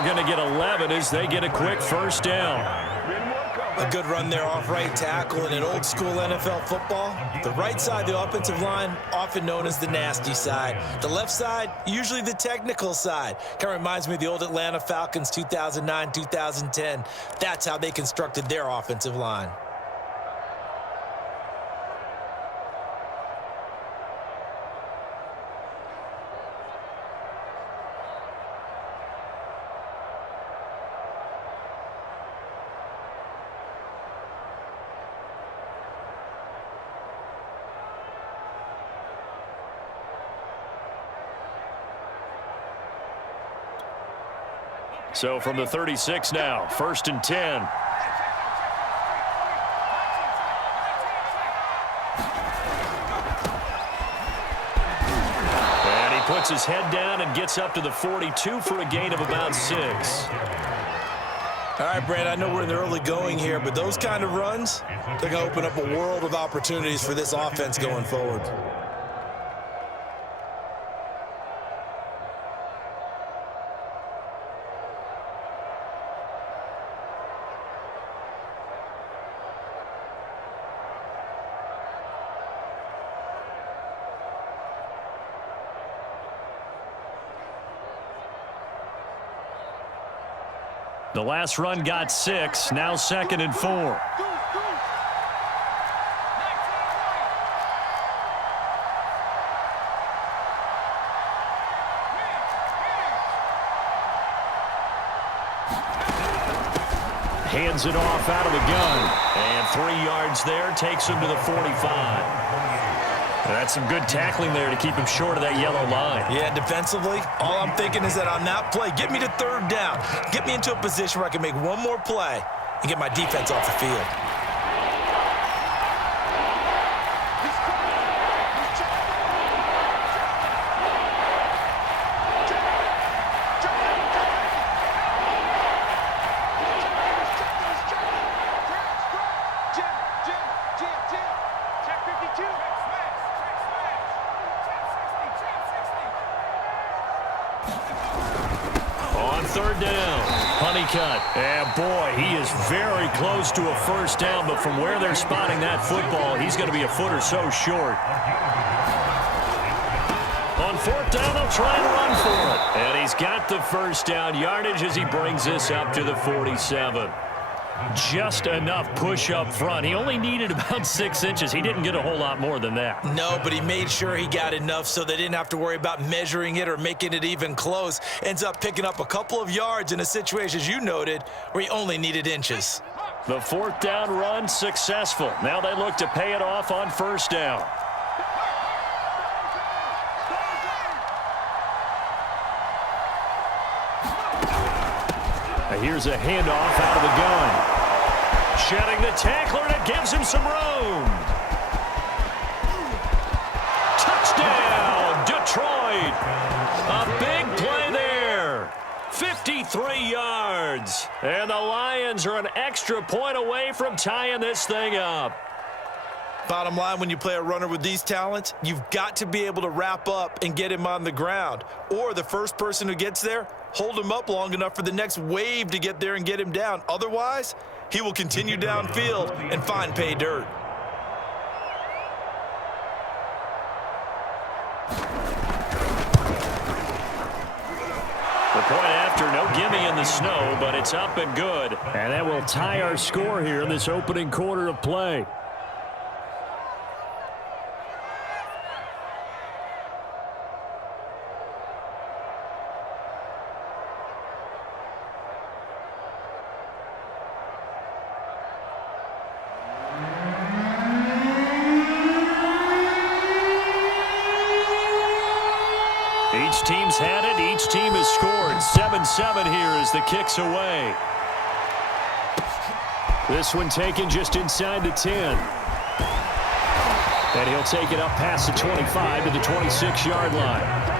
are going to get 11 as they get a quick first down. A good run there off right tackle in an old-school NFL football. The right side, the offensive line, often known as the nasty side. The left side, usually the technical side. Kind of reminds me of the old Atlanta Falcons 2009, 2010. That's how they constructed their offensive line. So from the 36 now, 1st and 10. And he puts his head down and gets up to the 42 for a gain of about 6. All right, Brand, I know we're in the early going here, but those kind of runs, they're going to open up a world of opportunities for this offense going forward. The last run got 6, now 2nd and 4. Hands it off out of the gun. And 3 yards there, takes him to the 45. That's some good tackling there to keep him short of that yellow line. Yeah, defensively, all I'm thinking is that on that play, get me to 3rd down. Get me into a position where I can make one more play and get my defense off the field. And boy, he is very close to a first down, but from where they're spotting that football, he's going to be a foot or so short. On 4th down, they'll try and run for it. And he's got the first down yardage as he brings this up to the 47. Just enough push up front. He only needed about 6 inches. He didn't get a whole lot more than that. No, but he made sure he got enough so they didn't have to worry about measuring it or making it even close. Ends up picking up a couple of yards in a situation, as you noted, where he only needed inches. The 4th down run successful. Now they look to pay it off on 1st down. Here's a handoff out of the gun. Shedding the tackler, and it gives him some room. Touchdown, Detroit. A big play there. 53 yards. And the Lions are an extra point away from tying this thing up. Bottom line, when you play a runner with these talents, you've got to be able to wrap up and get him on the ground. Or the first person who gets there, hold him up long enough for the next wave to get there and get him down. Otherwise, he will continue downfield and find pay dirt. The point after, no gimme in the snow, but it's up and good. And that will tie our score here in this opening quarter of play. Each team's had it. Each team has scored. 7-7 here as the kick's away. This one taken just inside the 10. And he'll take it up past the 25 to the 26-yard line.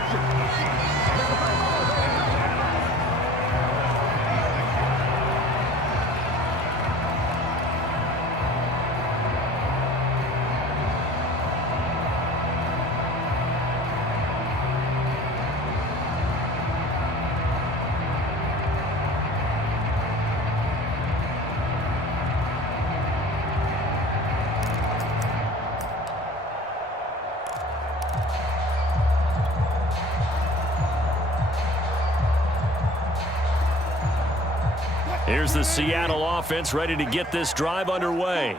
Here's the Seattle offense ready to get this drive underway.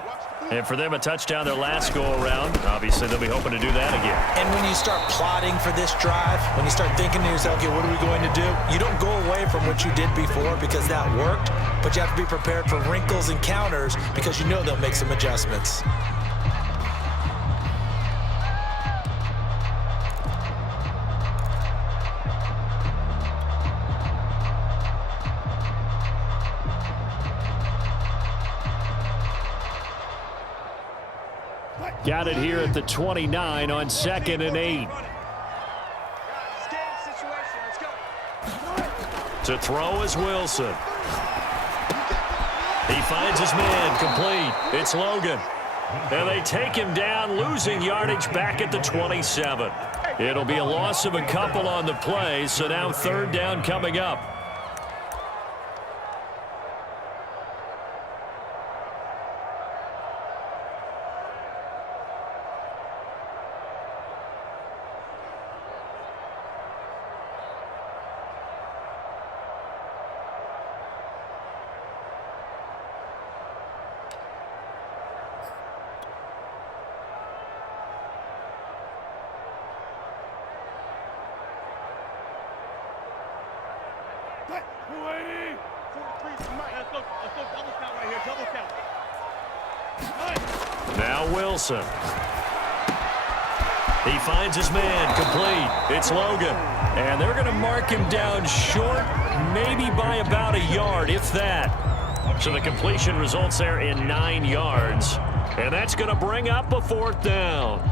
And for them, a touchdown their last go-around. Obviously, they'll be hoping to do that again. And when you start plotting for this drive, when you start thinking to yourself, okay, what are we going to do? You don't go away from what you did before because that worked, but you have to be prepared for wrinkles and counters because you know they'll make some adjustments. Got it here at the 29 on 2nd and 8. To throw is Wilson. He finds his man complete. It's Logan. And they take him down, losing yardage back at the 27. It'll be a loss of a couple on the play, so now 3rd down coming up. Now Wilson. He finds his man complete. It's Logan. And they're going to mark him down short, maybe by about a yard, if that. So the completion results there in 9 yards. And that's going to bring up a 4th down.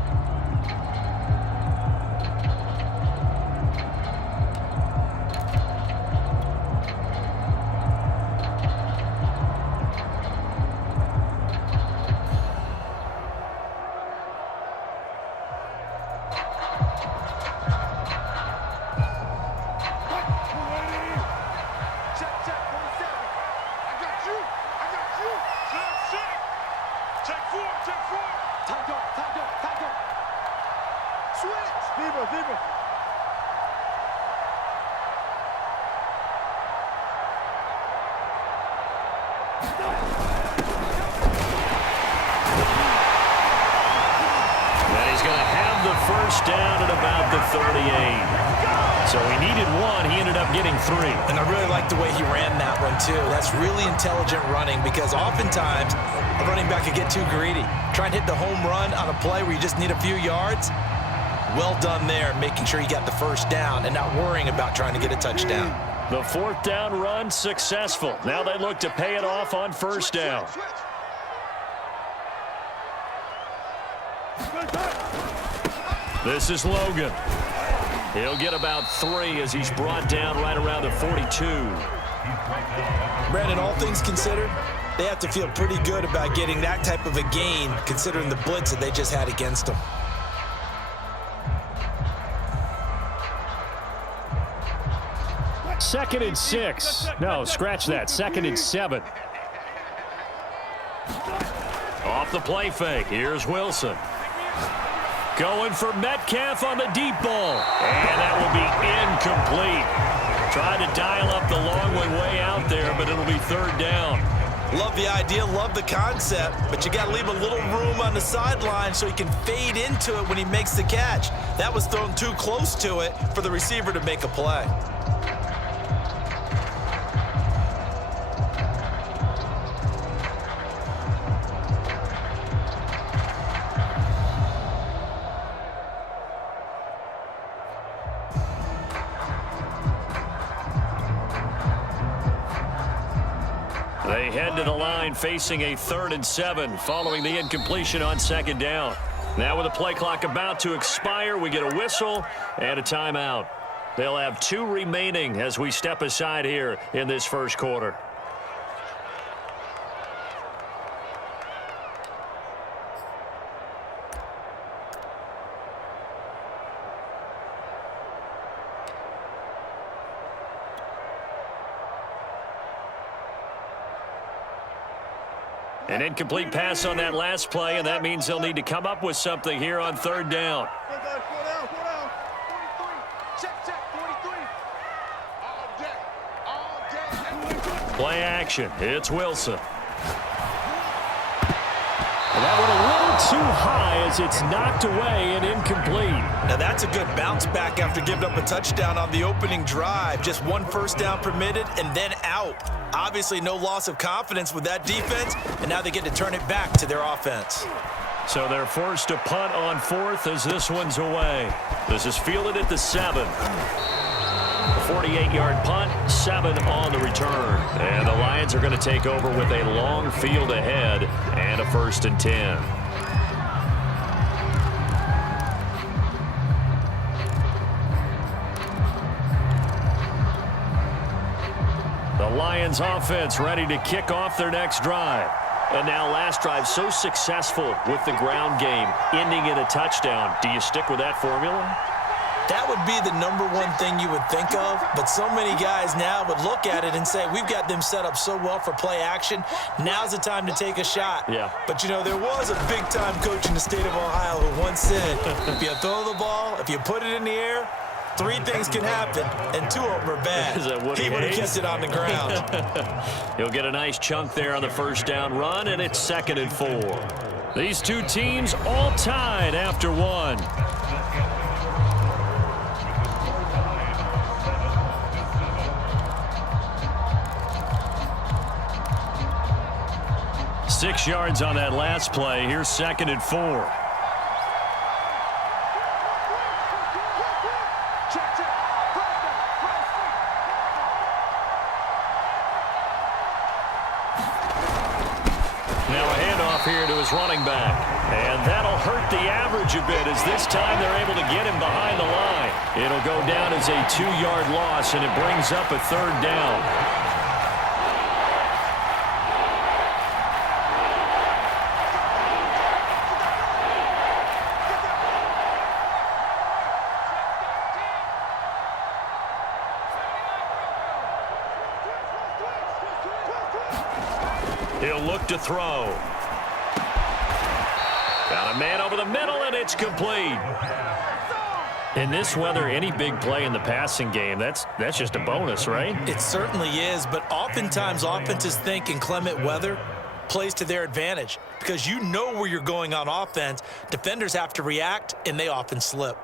Down at about the 38. So he needed 1. He ended up getting 3. And I really like the way he ran that one, too. That's really intelligent running because oftentimes a running back could get too greedy. Try and hit the home run on a play where you just need a few yards. Well done there, making sure you got the 1st down and not worrying about trying to get a touchdown. The 4th down run successful. Now they look to pay it off on 1st down. This is Logan. He'll get about 3 as he's brought down right around the 42. Brandon, all things considered, they have to feel pretty good about getting that type of a gain considering the blitz that they just had against them. Second and 6. No, scratch that. 2nd and 7. Off the play fake. Here's Wilson. Going for Metcalf on the deep ball. And that will be incomplete. Tried to dial up the long way out there, but it'll be 3rd down. Love the idea, love the concept, but you got to leave a little room on the sideline so he can fade into it when he makes the catch. That was thrown too close to it for the receiver to make a play. They head to the line facing a 3rd and 7 following the incompletion on 2nd down. Now with the play clock about to expire, we get a whistle and a timeout. They'll have 2 remaining as we step aside here in this 1st quarter. An incomplete pass on that last play, and that means they'll need to come up with something here on 3rd down. Play action. It's Wilson. And that went a little too high as it's knocked away and incomplete. Now that's a good bounce back after giving up a touchdown on the opening drive. Just one first down permitted and then out. Obviously no loss of confidence with that defense, and now they get to turn it back to their offense. So they're forced to punt on 4th as this one's away. This is fielded at the 7. A 48-yard punt, 7 on the return. And the Lions are going to take over with a long field ahead and a 1st and 10. The Lions offense ready to kick off their next drive. And now last drive so successful with the ground game, ending in a touchdown. Do you stick with that formula? That would be the number one thing you would think of, but so many guys now would look at it and say, we've got them set up so well for play action, now's the time to take a shot. Yeah. But, you know, there was a big-time coach in the state of Ohio who once said, if you throw the ball, if you put it in the air, 3 things can happen, and 2 of them are bad. Is that he would have kept it on the ground. He'll get a nice chunk there on the first down run, and it's 2nd and 4. These two teams all tied after 1. Six yards on that last play. Here's 2nd and 4. Now a handoff here to his running back. And that'll hurt the average a bit as this time they're able to get him behind the line. It'll go down as a 2-yard loss, and it brings up a 3rd down. He'll look to throw. Got a man over the middle, and it's complete. In this weather, any big play in the passing game, that's just a bonus, right? It certainly is, but oftentimes offenses think in clement weather plays to their advantage because you know where you're going on offense. Defenders have to react, and they often slip.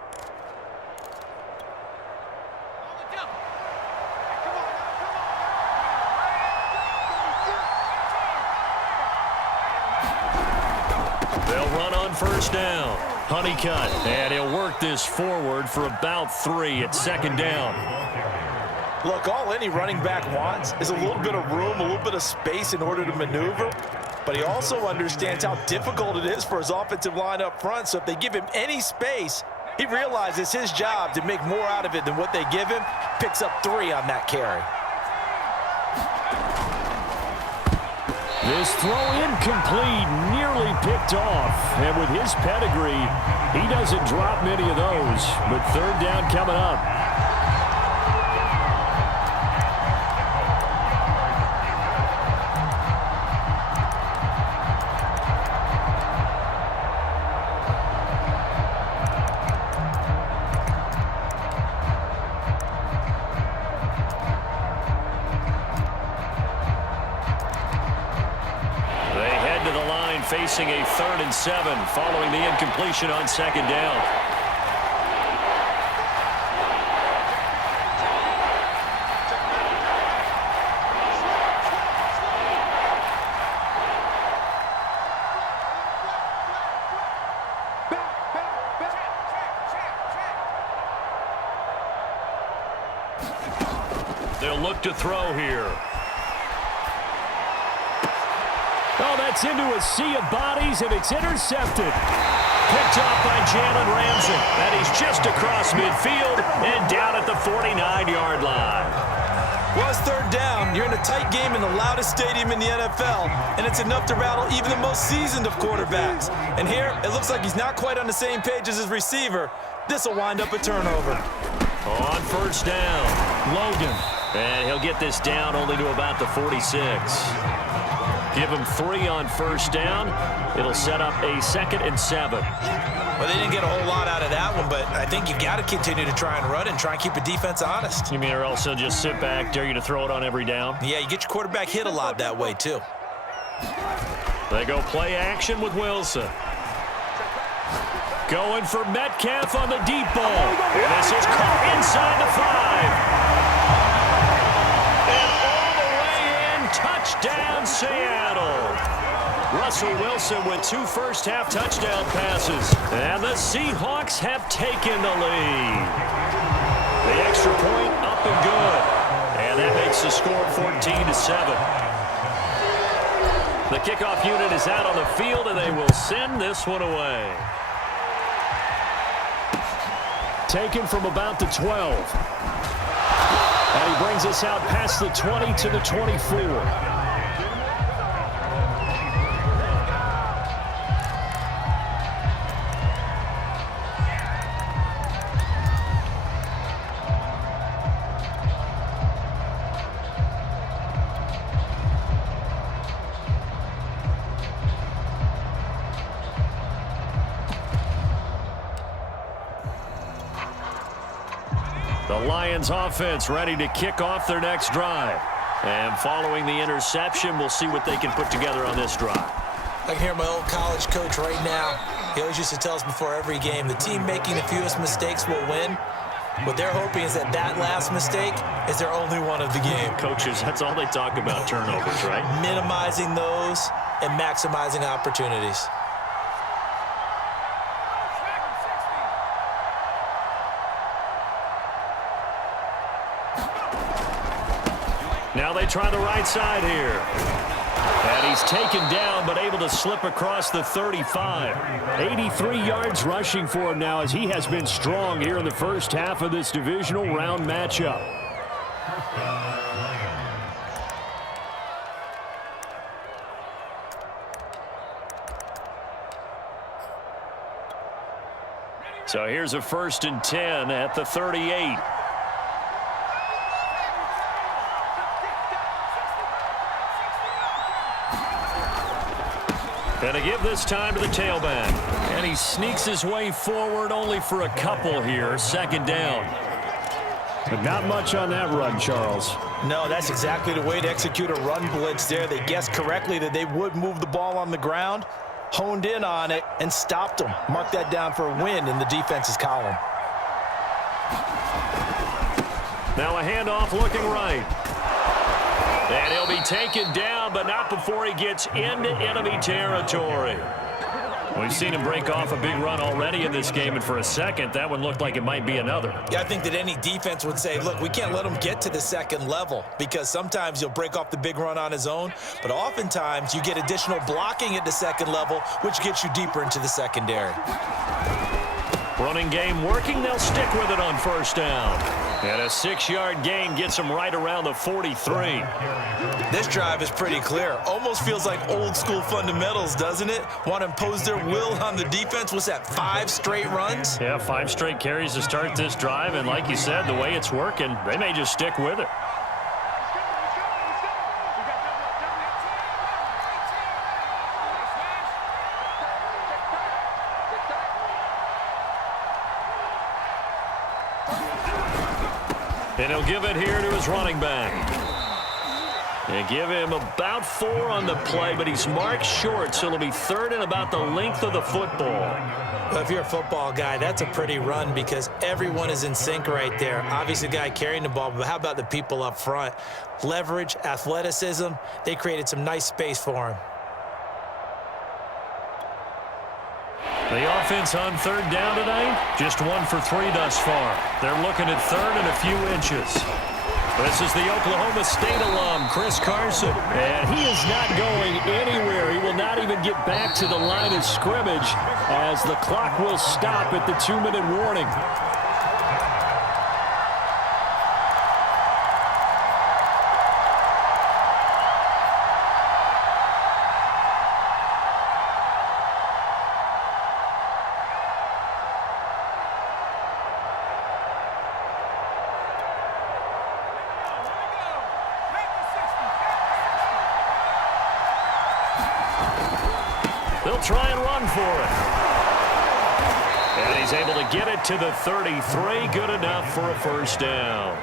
They'll run on first down. Honeycutt, and he'll work this forward for about 3 at 2nd down. Look, all any running back wants is a little bit of room, a little bit of space in order to maneuver, but he also understands how difficult it is for his offensive line up front, so if they give him any space, he realizes his job to make more out of it than what they give him, picks up 3 on that carry. This throw incomplete, nearly picked off. And with his pedigree, he doesn't drop many of those. But 3rd down coming up. Facing a 3rd and 7 following the incompletion on 2nd down. They'll look to throw here. Oh, that's into a sea of bodies, and it's intercepted. Picked off by Jalen Ramsey. And he's just across midfield and down at the 49-yard line. Well, it's 3rd down. You're in a tight game in the loudest stadium in the NFL, and it's enough to rattle even the most seasoned of quarterbacks. And here, it looks like he's not quite on the same page as his receiver. This will wind up a turnover. On first down, Logan. And he'll get this down only to about the 46. Give him 3 on first down. It'll set up a 2nd and 7. Well, they didn't get a whole lot out of that one, but I think you got to continue to try and run and try and keep the defense honest. You mean or else they'll just sit back, dare you to throw it on every down? Yeah, you get your quarterback hit a lot that way, too. They go play action with Wilson. Going for Metcalf on the deep ball. And this is caught inside the 5. And all the way in, touchdown Seattle. Russell Wilson with 2 first-half touchdown passes. And the Seahawks have taken the lead. The extra point up and good. And that makes the score 14-7. The kickoff unit is out on the field, and they will send this one away. Taken from about the 12. And he brings us out past the 20 to the 24. The Lions offense ready to kick off their next drive. And following the interception, we'll see what they can put together on this drive. I can hear my old college coach right now. He always used to tell us before every game, the team making the fewest mistakes will win. What they're hoping is that last mistake is their only one of the game. Coaches, that's all they talk about, turnovers, right? Minimizing those and maximizing opportunities. Now they try the right side here. And he's taken down, but able to slip across the 35. 83 yards rushing for him now, as he has been strong here in the first half of this divisional round matchup. So here's a 1st and 10 at the 38. And to give this time to the tailback. And he sneaks his way forward only for a couple here. 2nd down. But not much on that run, Charles. No, that's exactly the way to execute a run blitz there. They guessed correctly that they would move the ball on the ground, honed in on it, and stopped them. Mark that down for a win in the defense's column. Now a handoff looking right. And he'll be taken down, but not before he gets into enemy territory. We've seen him break off a big run already in this game, and for a second, that one looked like it might be another. Yeah, I think that any defense would say, look, we can't let him get to the 2nd level, because sometimes he'll break off the big run on his own, but oftentimes you get additional blocking at the 2nd level, which gets you deeper into the secondary. Running game working. They'll stick with it on 1st down. And a 6-yard gain gets them right around the 43. This drive is pretty clear. Almost feels like old school fundamentals, doesn't it? Want to impose their will on the defense. What's that, 5 straight runs? Yeah, 5 straight carries to start this drive. And like you said, the way it's working, they may just stick with it. And he'll give it here to his running back. And give him about 4 on the play, but he's marked short, so it'll be 3rd and about the length of the football. Well, if you're a football guy, that's a pretty run because everyone is in sync right there. Obviously, the guy carrying the ball, but how about the people up front? Leverage, athleticism, they created some nice space for him. The offense on 3rd down tonight, just 1 for 3 thus far. They're looking at 3rd and a few inches. This is the Oklahoma State alum, Chris Carson. And he is not going anywhere. He will not even get back to the line of scrimmage as the clock will stop at the 2-minute warning. He'll try and run for it. And he's able to get it to the 33. Good enough for a first down.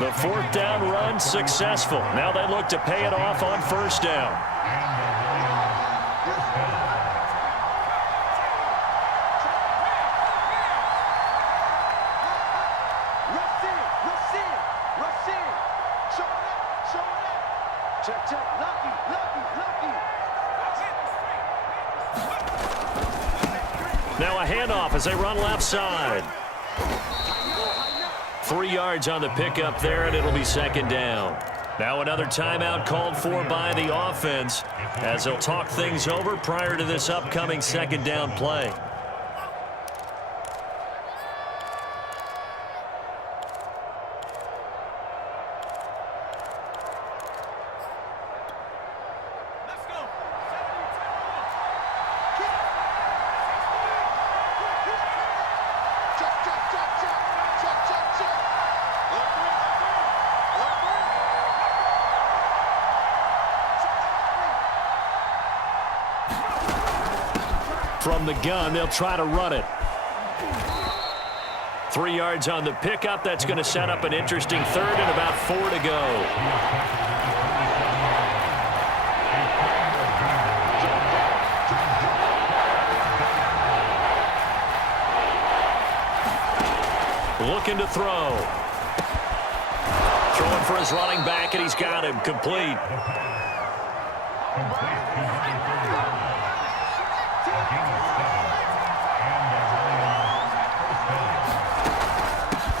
The fourth down run successful. Now they look to pay it off on first down. Now a handoff as they run left side. 3 yards on the pickup there, and it'll be second down. Now another timeout called for by the offense as they'll talk things over prior to this upcoming second down play. From the gun, they'll try to run it. 3 yards on the pickup. That's going to set up an interesting third and about 4 to go. Looking to throw. Throwing for his running back, and he's got him complete.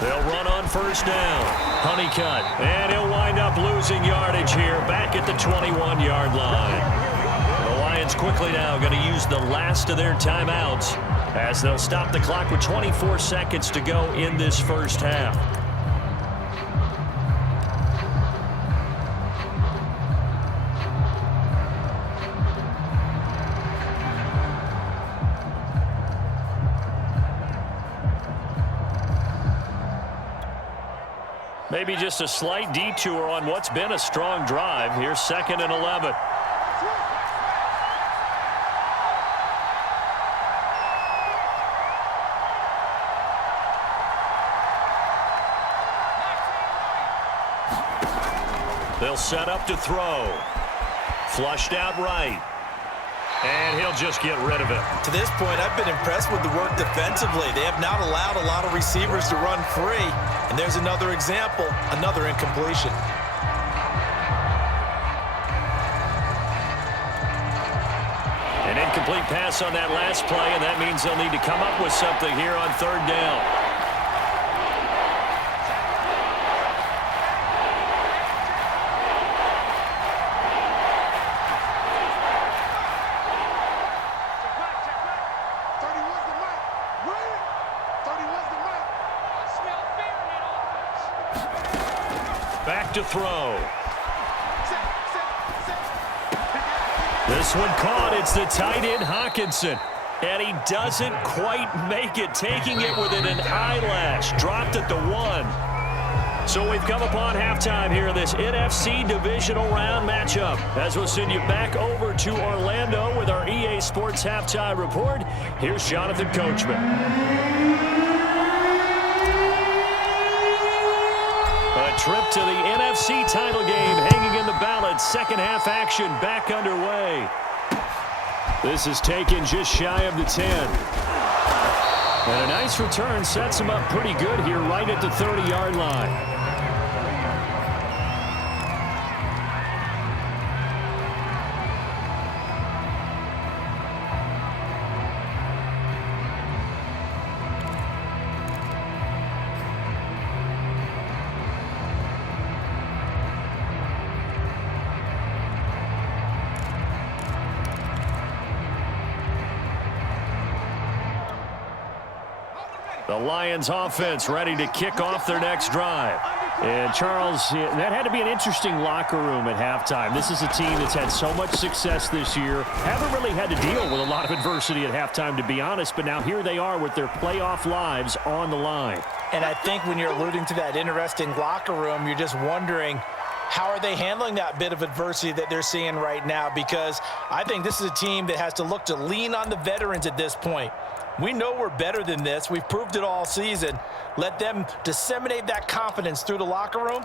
They'll run on first down. Honeycutt, and he'll wind up losing yardage here back at the 21-yard line. The Lions quickly now going to use the last of their timeouts as they'll stop the clock with 24 seconds to go in this first half. Maybe just a slight detour on what's been a strong drive. Here's 2nd and 11. They'll set up to throw. Flushed out right. And he'll just get rid of it. To this point, I've been impressed with the work defensively. They have not allowed a lot of receivers to run free. And there's another example, another incompletion. An incomplete pass on that last play, and that means they'll need to come up with something here on third down. Back to throw. This one caught. It's the tight end, Hawkinson. And he doesn't quite make it, taking it within an eyelash. Dropped at the 1. So we've come upon halftime here in this NFC divisional round matchup. As we'll send you back over to Orlando with our EA Sports halftime report, here's Jonathan Coachman. A trip to the NFC title game hanging in the balance. Second half action back underway. This is taken just shy of the 10. And a nice return sets him up pretty good here right at the 30-yard line. The Lions offense ready to kick off their next drive. And Charles, that had to be an interesting locker room at halftime. This is a team that's had so much success this year. Haven't really had to deal with a lot of adversity at halftime, to be honest. But now here they are with their playoff lives on the line. And I think when you're alluding to that interesting locker room, you're just wondering how are they handling that bit of adversity that they're seeing right now? Because I think this is a team that has to look to lean on the veterans at this point. We know we're better than this. We've proved it all season. Let them disseminate that confidence through the locker room.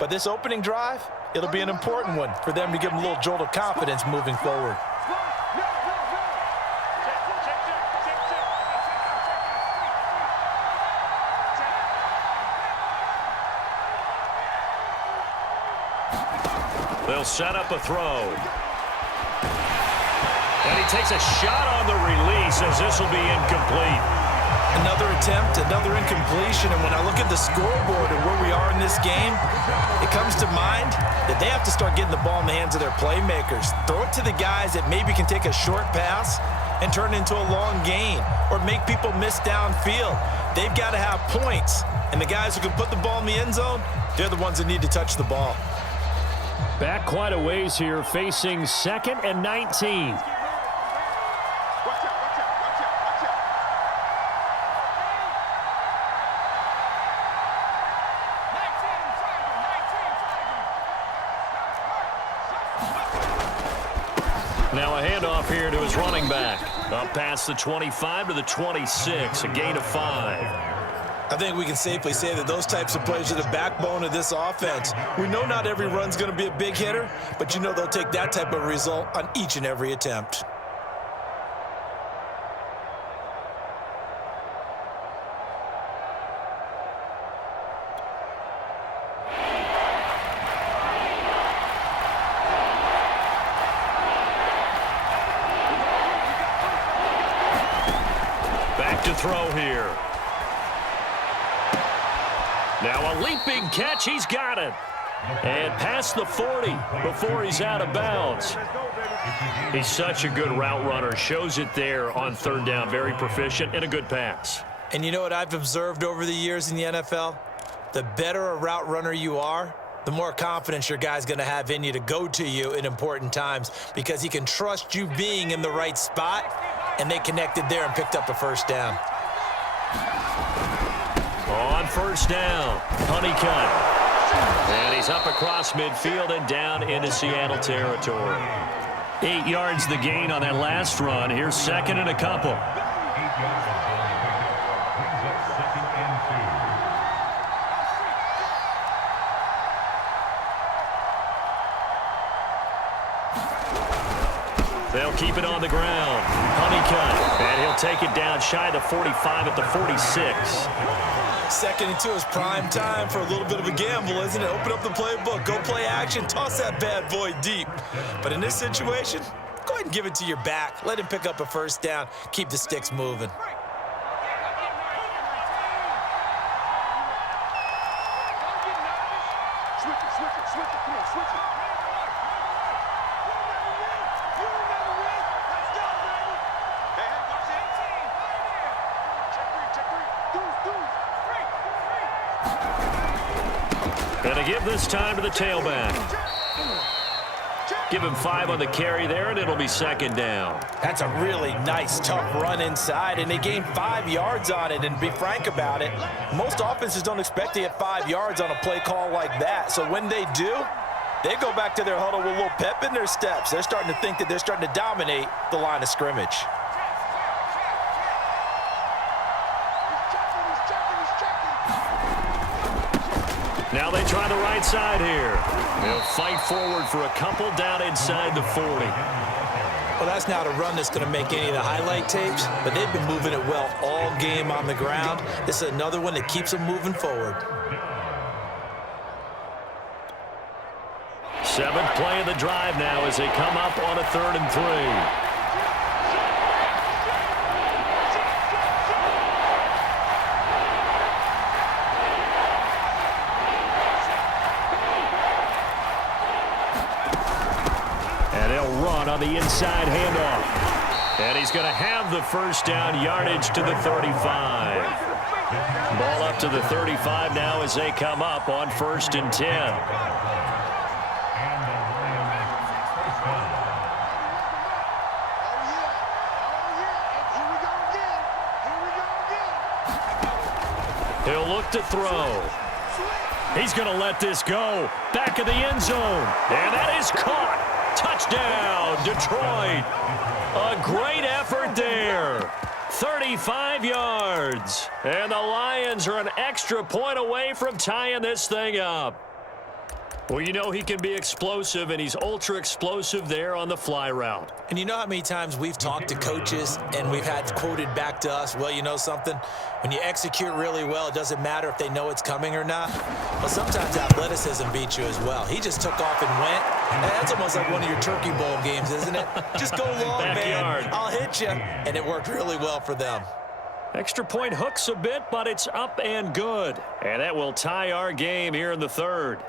But this opening drive, it'll be an important one for them to give them a little jolt of confidence moving forward. They'll set up a throw. And he takes a shot on the release as this will be incomplete. Another attempt, another incompletion, and when I look at the scoreboard and where we are in this game, it comes to mind that they have to start getting the ball in the hands of their playmakers. Throw it to the guys that maybe can take a short pass and turn it into a long gain or make people miss downfield. They've got to have points, and the guys who can put the ball in the end zone, they're the ones that need to touch the ball. Back quite a ways here, facing 2nd and 19. Now a handoff here to his running back. Up past the 25 to the 26, a gain of 5. I think we can safely say that those types of plays are the backbone of this offense. We know not every run's going to be a big hitter, but you know they'll take that type of result on each and every attempt. Back to throw here. Now a leaping catch, he's got it. And past the 40 before he's out of bounds. He's such a good route runner, shows it there on 3rd down, very proficient and a good pass. And you know what I've observed over the years in the NFL? The better a route runner you are, the more confidence your guy's going to have in you to go to you in important times because he can trust you being in the right spot, and they connected there and picked up a 1st down. On 1st down, Honeycutt. And he's up across midfield and down into Seattle territory. 8 yards the gain on that last run. Here's 2nd and a couple. They'll keep it on the ground. Honeycutt. And he'll take it down shy of the 45 at the 46. 2nd and 2 is prime time for a little bit of a gamble, isn't it? Open up the playbook, go play action, toss that bad boy deep. But in this situation, go ahead and give it to your back. Let him pick up a 1st down. Keep the sticks moving. And to give this time to the tailback. Give him 5 on the carry there, and it'll be 2nd down. That's a really nice, tough run inside, and they gained 5 yards on it. And to be frank about it, most offenses don't expect to get 5 yards on a play call like that. So when they do, they go back to their huddle with a little pep in their steps. They're starting to think that they're starting to dominate the line of scrimmage. Now they try the right side here. They'll fight forward for a couple down inside the 40. Well, that's not a run that's going to make any of the highlight tapes, but they've been moving it well all game on the ground. This is another one that keeps them moving forward. 7th play of the drive now as they come up on a 3rd and 3. On the inside handoff. And he's going to have the 1st down, yardage to the 35. Ball up to the 35 now as they come up on 1st and 10. He'll look to throw. He's going to let this go. Back of the end zone. And that is caught. Touchdown, Detroit. A great effort there. 35 yards. And the Lions are an extra point away from tying this thing up. Well, you know he can be explosive, and he's ultra-explosive there on the fly route. And you know how many times we've talked to coaches and we've had quoted back to us, well, you know something? When you execute really well, it doesn't matter if they know it's coming or not. But sometimes athleticism beats you as well. He just took off and went. And that's almost like one of your Turkey Bowl games, isn't it? Just go long, man. I'll hit you. And it worked really well for them. Extra point hooks a bit, but it's up and good. And that will tie our game here in the third.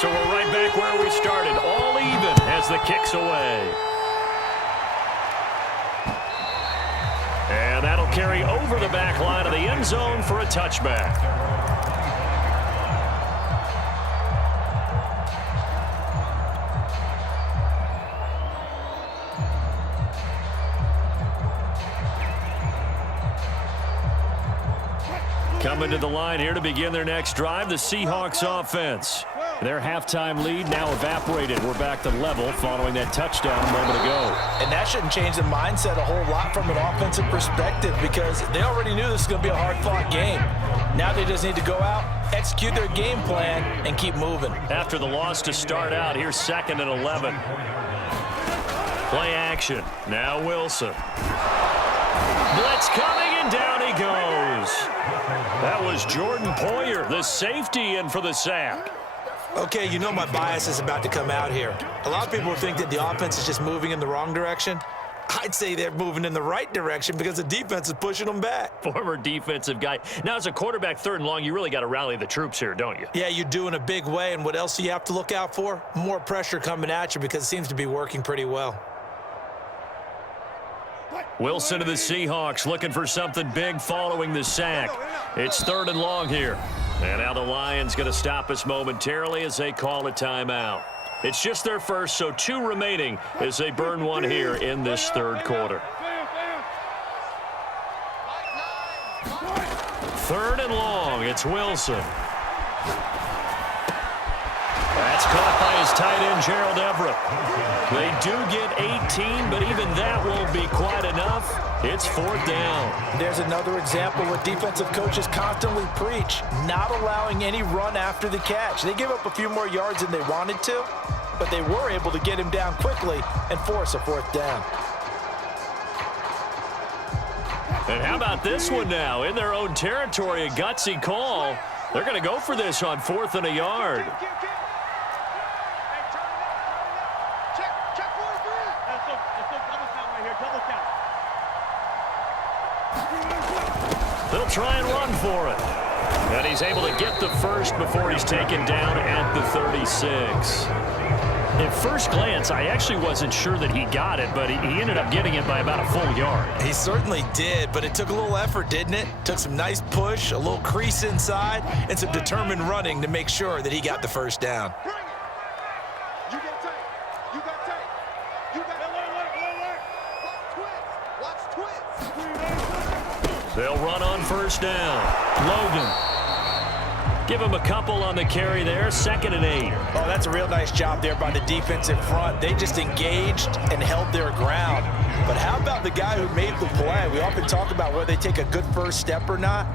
So we're right back where we started, all even as the kick's away. And that'll carry over the back line of the end zone for a touchback. Coming to the line here to begin their next drive, the Seahawks offense. Their halftime lead now evaporated. We're back to level following that touchdown a moment ago. And that shouldn't change the mindset a whole lot from an offensive perspective because they already knew this was going to be a hard-fought game. Now they just need to go out, execute their game plan, and keep moving. After the loss to start out, here's 2nd and 11. Play action. Now Wilson. Blitz coming, and down he goes. That was Jordan Poyer, the safety, in for the sack. Okay, you know my bias is about to come out here. A lot of people think that the offense is just moving in the wrong direction. I'd say they're moving in the right direction because the defense is pushing them back. Former defensive guy. Now, as a quarterback 3rd and long, you really got to rally the troops here, don't you? Yeah, you do in a big way. And what else do you have to look out for? More pressure coming at you because it seems to be working pretty well. Wilson of the Seahawks looking for something big following the sack. It's 3rd and long here. And now the Lions going to stop us momentarily as they call a timeout. It's just their first, so 2 remaining as they burn one here in this 3rd quarter. 3rd and long, it's Wilson. That's caught by his tight end, Gerald Everett. They do get 18, but even that won't be quite enough. It's 4th down. There's another example what defensive coaches constantly preach, not allowing any run after the catch. They give up a few more yards than they wanted to, but they were able to get him down quickly and force a 4th down. And how about this one now? In their own territory, a gutsy call. They're going to go for this on 4th and a yard. They'll try and run for it. And he's able to get the first before he's taken down at the 36. At first glance, I actually wasn't sure that he got it, but he ended up getting it by about a full yard. He certainly did, but it took a little effort, didn't it? Took some nice push, a little crease inside, and some determined running to make sure that he got the first down. They'll run on 1st down. Logan. Give him a couple on the carry there. 2nd and 8. Oh, that's a real nice job there by the defense in front. They just engaged and held their ground. But how about the guy who made the play? We often talk about whether they take a good first step or not.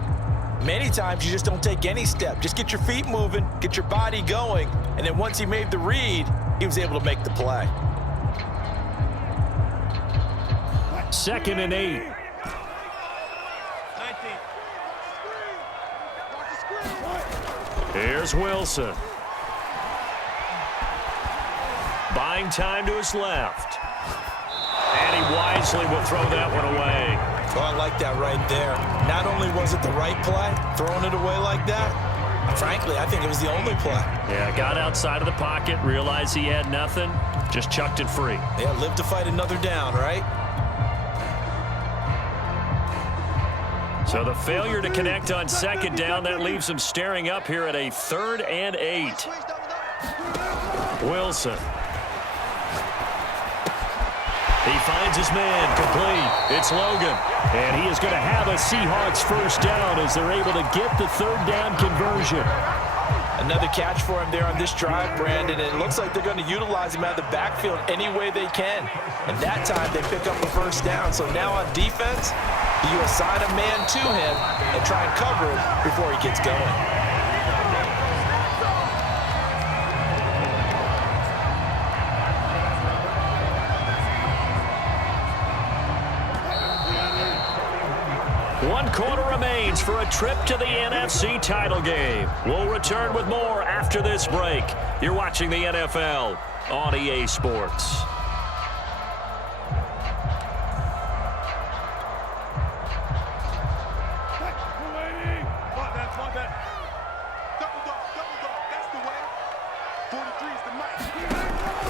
Many times you just don't take any step. Just get your feet moving, get your body going, and then once he made the read, he was able to make the play. 2nd and 8. Here's Wilson. Buying time to his left. And he wisely will throw that one away. Oh, I like that right there. Not only was it the right play, throwing it away like that, frankly, I think it was the only play. Yeah, got outside of the pocket, realized he had nothing, just chucked it free. Yeah, live to fight another down, right? So the failure to connect on 2nd down, that leaves him staring up here at a 3rd and 8. He finds his man, complete. It's Logan. And he is going to have a Seahawks first down as they're able to get the third down conversion. Another catch for him there on this drive, Brandon, and it looks like they're going to utilize him out of the backfield any way they can. And that time they pick up a first down. So now on defense, you assign a man to him and try and cover him before he gets going. One quarter remains for a trip to the NFC title game. We'll return with more after this break. You're watching the NFL on EA Sports.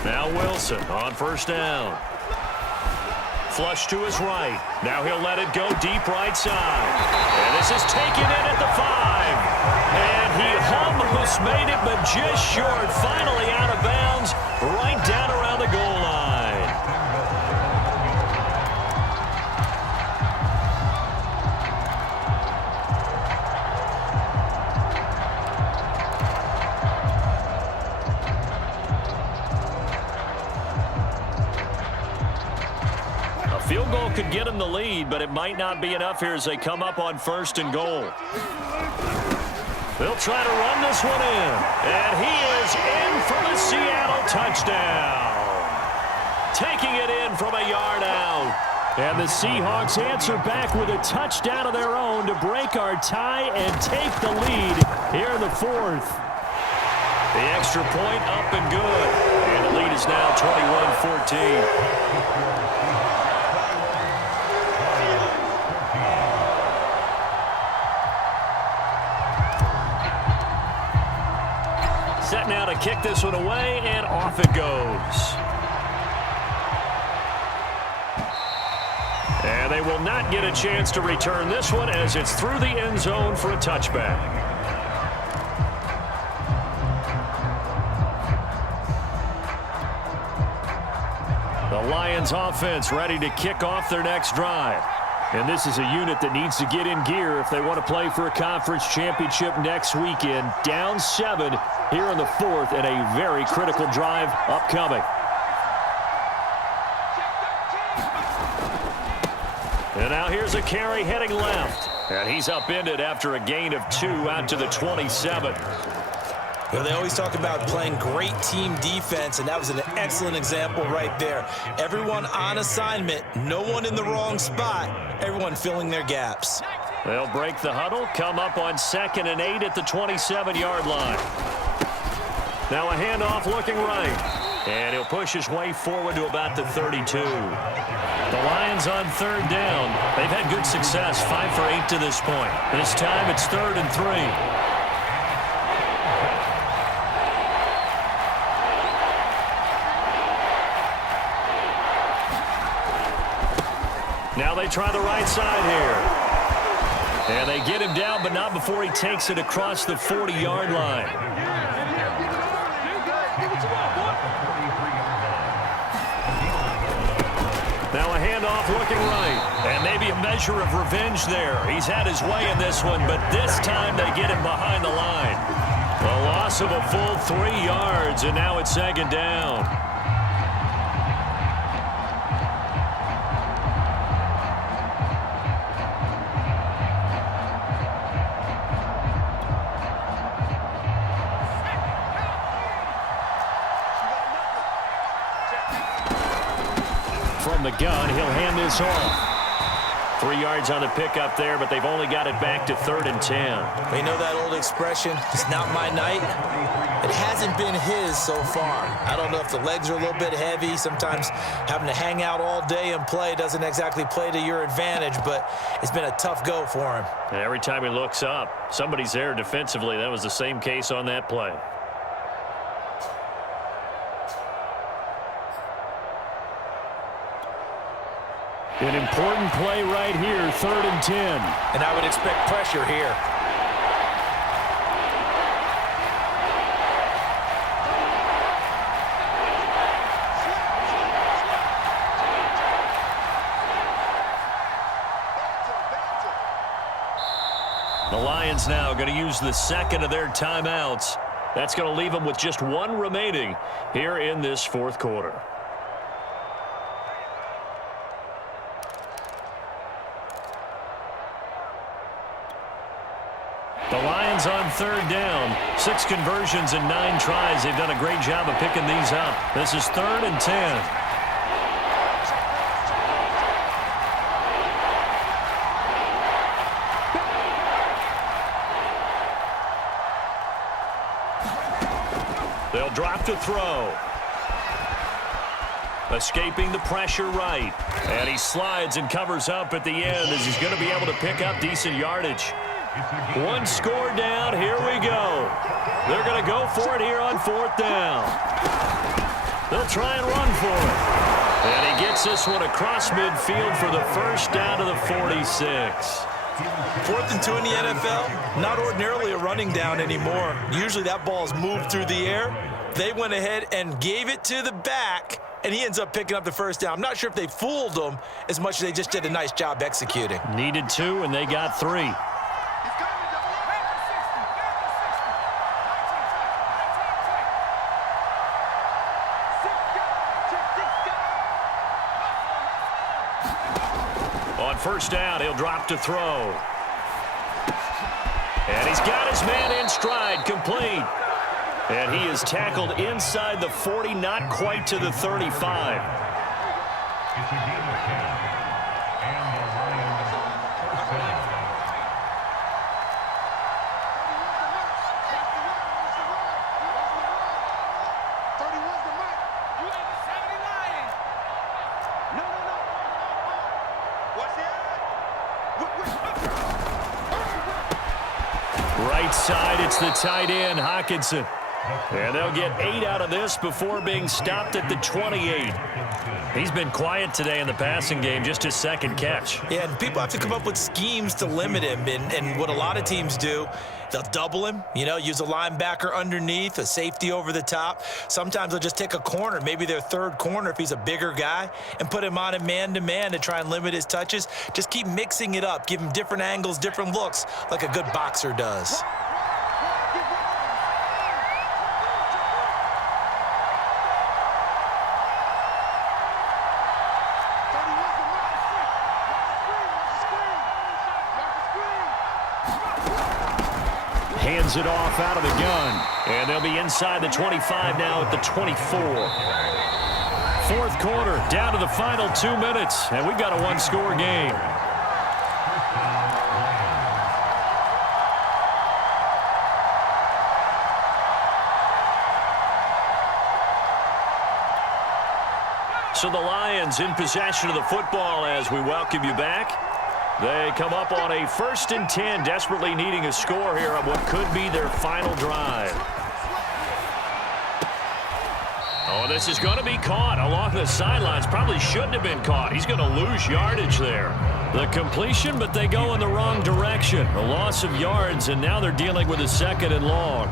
Now Wilson on first down. Flush to his right. Now he'll let it go deep right side. And this is taken in at the 5. And he almost made it, but just short. Finally out of bounds, right down around the goal line. Field goal could get him the lead, but it might not be enough here as they come up on first and goal. They'll try to run this one in. And he is in for the Seattle touchdown. Taking it in from a yard out. And the Seahawks answer back with a touchdown of their own to break our tie and take the lead here in the fourth. The extra point up and good. And the lead is now 21-14. Set now to kick this one away, and off it goes. And they will not get a chance to return this one as it's through the end zone for a touchback. The Lions offense ready to kick off their next drive. And this is a unit that needs to get in gear if they want to play for a conference championship next weekend. Down 7 here in the fourth, and a very critical drive upcoming. And now here's a carry heading left. And he's upended after a gain of 2 out to the 27. Well, they always talk about playing great team defense, and that was an excellent example right there. Everyone on assignment, no one in the wrong spot, everyone filling their gaps. They'll break the huddle, come up on 2nd and 8 at the 27-yard line. Now a handoff looking right. And he'll push his way forward to about the 32. The Lions on 3rd down. They've had good success, 5 for 8 to this point. This time it's 3rd and 3. Now they try the right side here. And they get him down, but not before he takes it across the 40-yard line. Now a handoff looking right. And maybe a measure of revenge there. He's had his way in this one, but this time they get him behind the line. A loss of a full 3 yards, and now it's 2nd down. From the gun, he'll hand this off. 3 yards on the pickup there, but they've only got it back to 3rd and 10. You know that old expression, it's not my night? It hasn't been his so far. I don't know if the legs are a little bit heavy. Sometimes having to hang out all day and play doesn't exactly play to your advantage, but it's been a tough go for him. And every time he looks up, somebody's there defensively. That was the same case on that play. An important play right here, 3rd and 10. And I would expect pressure here. The Lions now going to use the second of their timeouts. That's going to leave them with just one remaining here in this fourth quarter. The Lions on third down. 6 conversions and 9 tries. They've done a great job of picking these up. This is 3rd and 10. They'll drop to throw. Escaping the pressure right. And he slides and covers up at the end as he's going to be able to pick up decent yardage. 1 score down. Here we go. They're going to go for it here on 4th down. They'll try and run for it. And he gets this one across midfield for the first down to the 46. 4th and 2 in the NFL, not ordinarily a running down anymore. Usually that ball is moved through the air. They went ahead and gave it to the back, and he ends up picking up the first down. I'm not sure if they fooled him as much as they just did a nice job executing. Needed 2, and they got 3. On first down, he'll drop to throw. And he's got his man in stride, complete. And he is tackled inside the 40, not quite to the 35. Right side, it's the tight end, Hockenson. And they'll get 8 out of this before being stopped at the 28. He's been quiet today in the passing game, just his second catch. Yeah, and people have to come up with schemes to limit him. And what a lot of teams do, they'll double him, use a linebacker underneath, a safety over the top. Sometimes they'll just take a corner, maybe their third corner if he's a bigger guy, and put him on a man-to-man to try and limit his touches. Just keep mixing it up, give him different angles, different looks, like a good boxer does. Hands it off out of the gun. And they'll be inside the 25 now at the 24. Fourth quarter, down to the final 2 minutes. And we've got a 1-score game. So the Lions in possession of the football as we welcome you back. They come up on a 1st and 10, desperately needing a score here on what could be their final drive. Oh, this is going to be caught along the sidelines. Probably shouldn't have been caught. He's going to lose yardage there. The completion, but they go in the wrong direction. A loss of yards, and now they're dealing with a 2nd and long.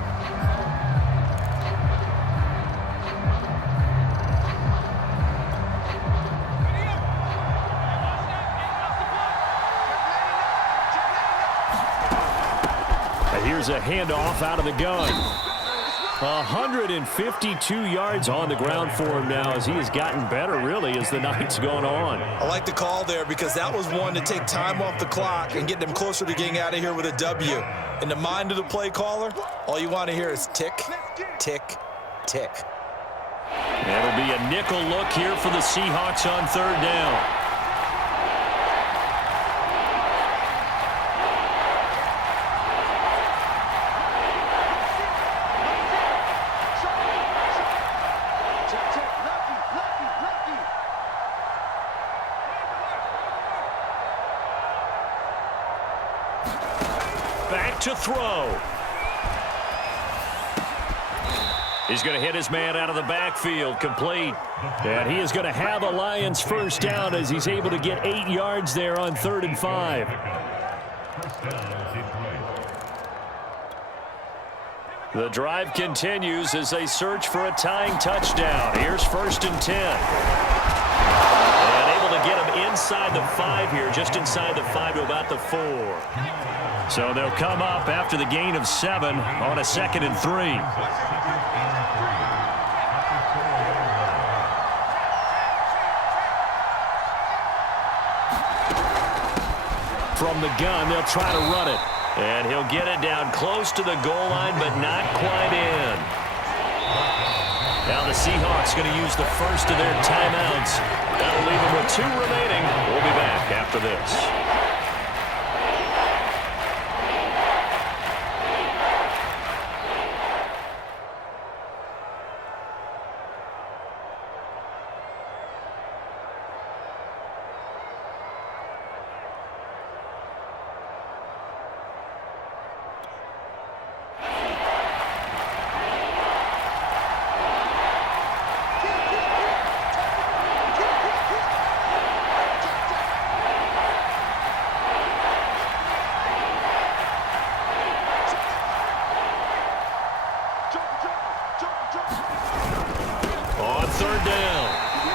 Here's a handoff out of the gun. 152 yards on the ground for him now as he has gotten better, really, as the night's gone on. I like the call there because that was one to take time off the clock and get them closer to getting out of here with a W. In the mind of the play caller, all you want to hear is tick, tick, tick. It'll be a nickel look here for the Seahawks on 3rd down. Back to throw. He's going to hit his man out of the backfield, complete. And he is going to have a Lions first down as he's able to get 8 yards there on 3rd and 5. The drive continues as they search for a tying touchdown. Here's 1st and 10. And able to get him inside the 5 here, just inside the 5 to about the 4. So they'll come up after the gain of 7 on a 2nd and 3. From the gun, they'll try to run it. And he'll get it down close to the goal line, but not quite in. Now the Seahawks going to use the first of their timeouts. That'll leave them with 2 remaining. We'll be back after this.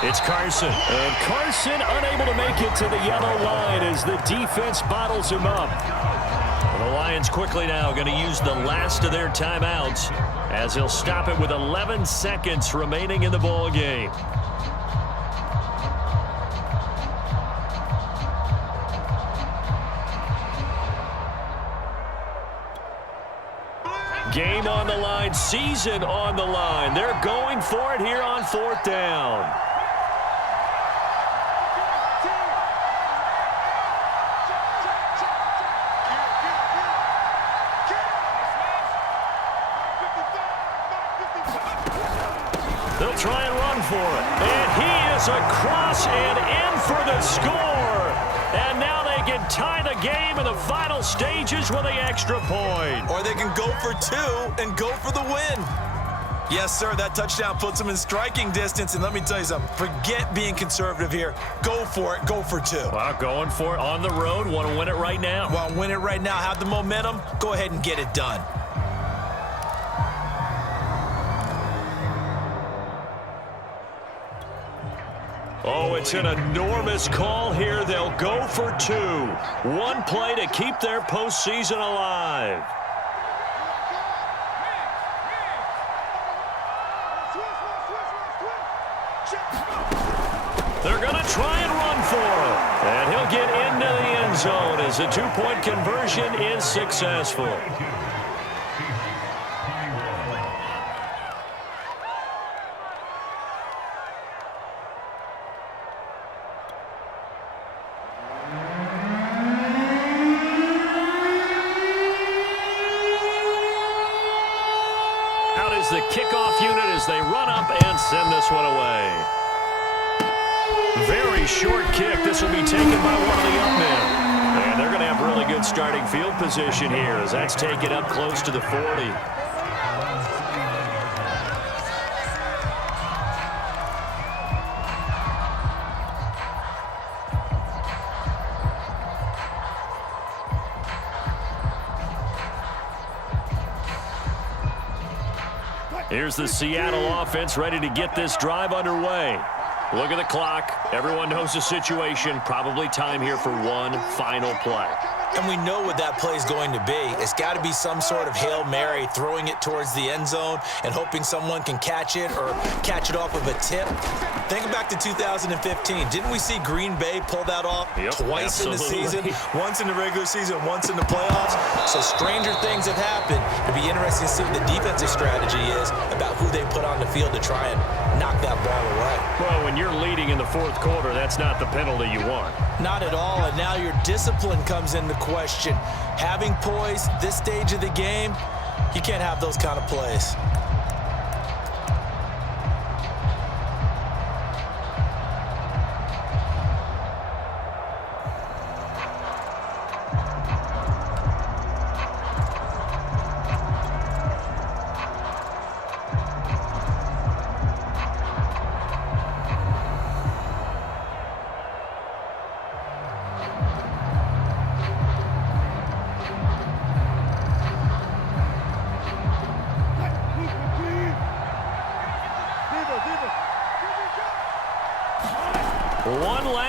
It's Carson. And Carson unable to make it to the yellow line as the defense bottles him up. The Lions quickly now going to use the last of their timeouts as he'll stop it with 11 seconds remaining in the ball game. Game on the line, season on the line. They're going for it here on 4th down. They'll try and run for it. And he is across and in for the score. And now they can tie the game in the final stages with the extra point. Or they can go for 2 and go for the win. Yes, sir, that touchdown puts them in striking distance. And let me tell you something, forget being conservative here. Go for it, go for 2. Well, going for it on the road. Want to win it right now. Want to win it right now, have the momentum, go ahead and get it done. Oh, it's an enormous call here. They'll go for 2. One play to keep their postseason alive. They're going to try and run for it. And he'll get into the end zone as the 2-point conversion is successful. The kickoff unit as they run up and send this one away. Very short kick. This will be taken by one of the up men. And they're going to have really good starting field position here as that's taken up close to the 40. Here's the Seattle offense ready to get this drive underway. Look at the clock. Everyone knows the situation. Probably time here for one final play. And we know what that play is going to be. It's got to be some sort of Hail Mary, throwing it towards the end zone and hoping someone can catch it or catch it off of a tip. Think back to 2015. Didn't we see Green Bay pull that off twice in the season? Once in the regular season, once in the playoffs. So stranger things have happened. It'll be interesting to see what the defensive strategy is about who they put on the field to try and knock that ball away. Well, when you're leading in the 4th quarter, that's not the penalty you want. Not at all, and now your discipline comes into question. Having poise this stage of the game, you can't have those kind of plays.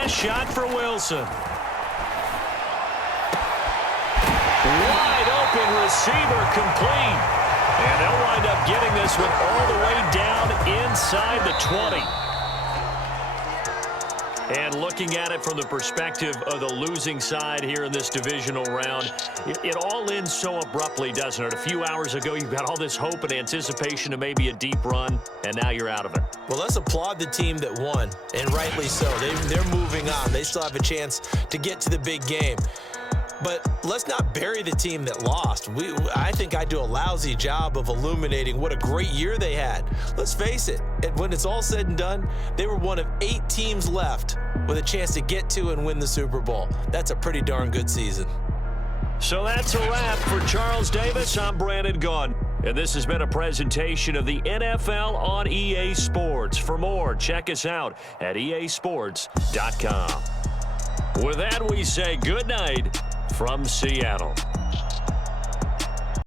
last shot for Wilson. Wide open receiver complete. And they'll wind up getting this one all the way down inside the 20. And looking at it from the perspective of the losing side here in this divisional round, it all ends so abruptly, doesn't it? A few hours ago, you've got all this hope and anticipation of maybe a deep run, and now you're out of it. Well, let's applaud the team that won, and rightly so. They're moving on. They still have a chance to get to the big game. But let's not bury the team that lost. I think I do a lousy job of illuminating what a great year they had. Let's face it, when it's all said and done, they were one of 8 teams left with a chance to get to and win the Super Bowl. That's a pretty darn good season. So that's a wrap for Charles Davis. I'm Brandon Gaudin. And this has been a presentation of the NFL on EA Sports. For more, check us out at easports.com. With that, we say good night from Seattle.